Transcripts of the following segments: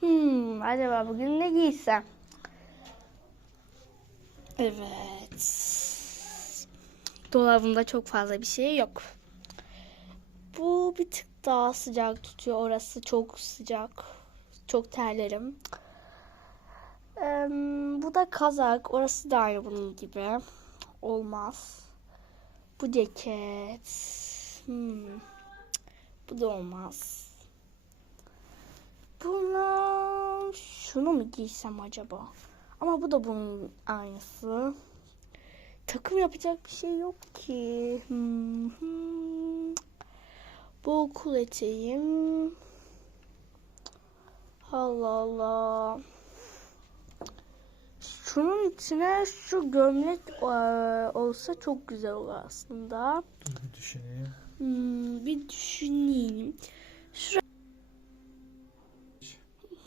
Hmm, acaba bugün ne giysem? Evet. Dolabımda çok fazla bir şey yok. Bu bir tık daha sıcak tutuyor. Orası çok sıcak. Çok terlerim. Eee, bu da kazak. Orası da aynı bunun gibi. Olmaz. Bu ceket. Hmm. Bu da olmaz. Buna şunu mu giysem acaba? Ama bu da bunun aynısı. Takım yapacak bir şey yok ki. Hmm, hmm. Bu okul eteğim. Allah Allah. Şunun içine şu gömlek olsa çok güzel olur aslında. Dur düşüneyim. Hmm, bir düşüneyim. Şura...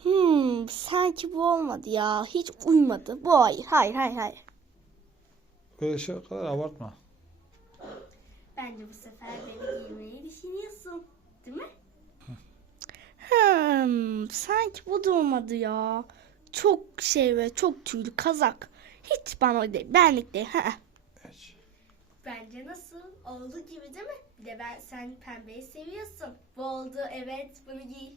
Hmm, sanki bu olmadı ya. Hiç uymadı. Bu hayır. Hayır, hayır, hayır. Böyle şey kadar abartma. Bence bu sefer beni giymeyi düşünüyorsun. Değil mi? Hmm, sanki bu da olmadı ya. Çok şey ve çok tüylü kazak. Hiç bana değil. Benlik değil. Bence nasıl? Oldu gibi değil mi? Bir de ben sen pembeyi seviyorsun. Bu oldu evet bunu giy.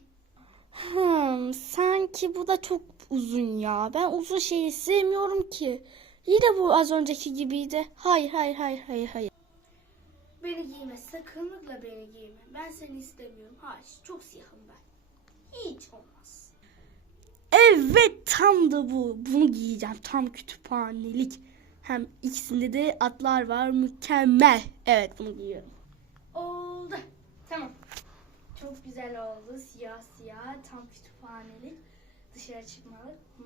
Hmm, sanki bu da çok uzun ya. Ben uzun şeyi sevmiyorum ki. Yine bu az önceki gibiydi. Hayır hayır hayır hayır hayır. Beni giyme sakınlıkla beni giyme. Ben seni istemiyorum. Hayır çok siyahım ben. Hiç olmaz. Evet tam da bu. Bunu giyeceğim. Tam kütüphanelik. Hem ikisinde de atlar var. Mükemmel. Evet bunu giyiyorum. Oldu. Tamam. Çok güzel oldu. Siyah siyah. Tam kütüphanelik. Dışarı çıkmalı. Hı.